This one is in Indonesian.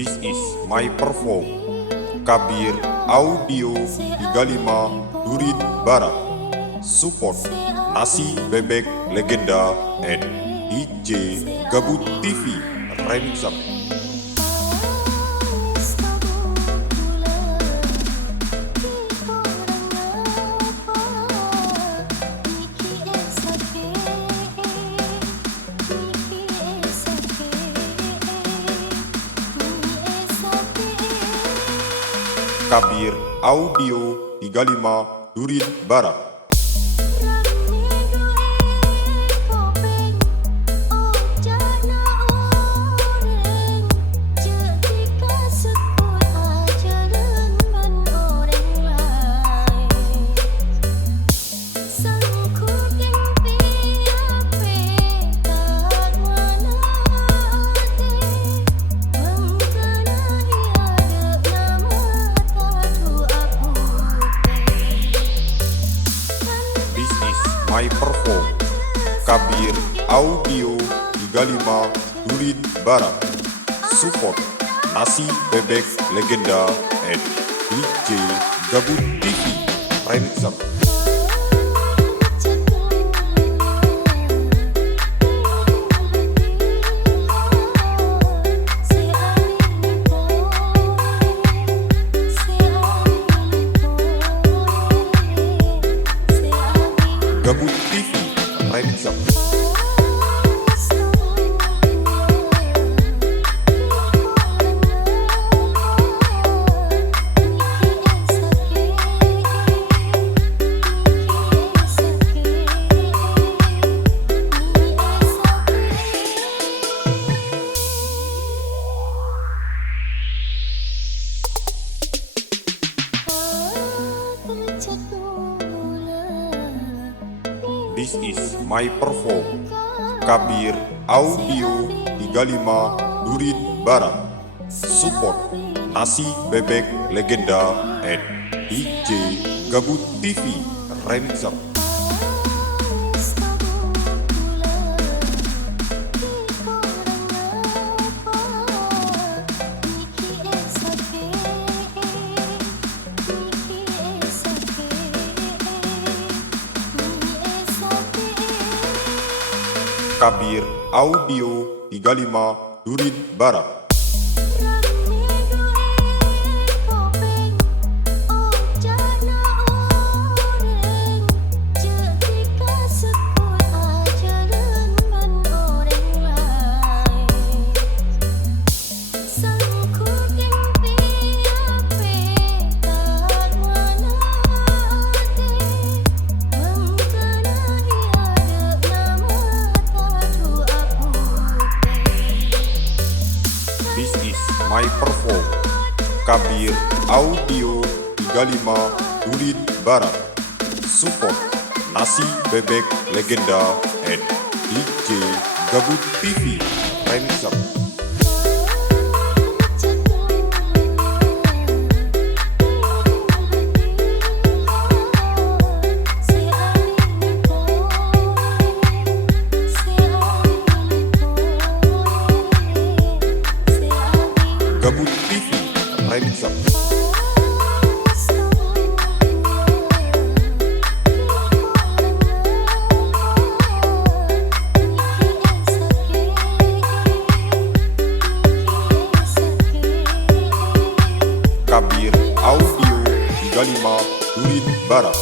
This is my perform. Kabir Audio 35 Durit Barat. Support Nasi Bebek Legenda and DJ Gabut TV Remixer. Kabir Audio 35 Durit Barat. My perform. Kabir Audio 35 Durit Barat. Support Nasi Bebek Legenda and DJ Gabut TV Remixer. Gabut TV Remixer. This is my perform. Kabir Audio 35 Durit Barat. Support Nasi Bebek Legenda and DJ Gabut TV Remixer. Kabir Audio 35 Durit Barat. This is my perform. Kabir Audio 35 Durit Barat. Support Nasi Bebek Legenda and DJ Gabut TV Remixer. Gabut TV Remixer. Kabir Audio 35 Durit Barat.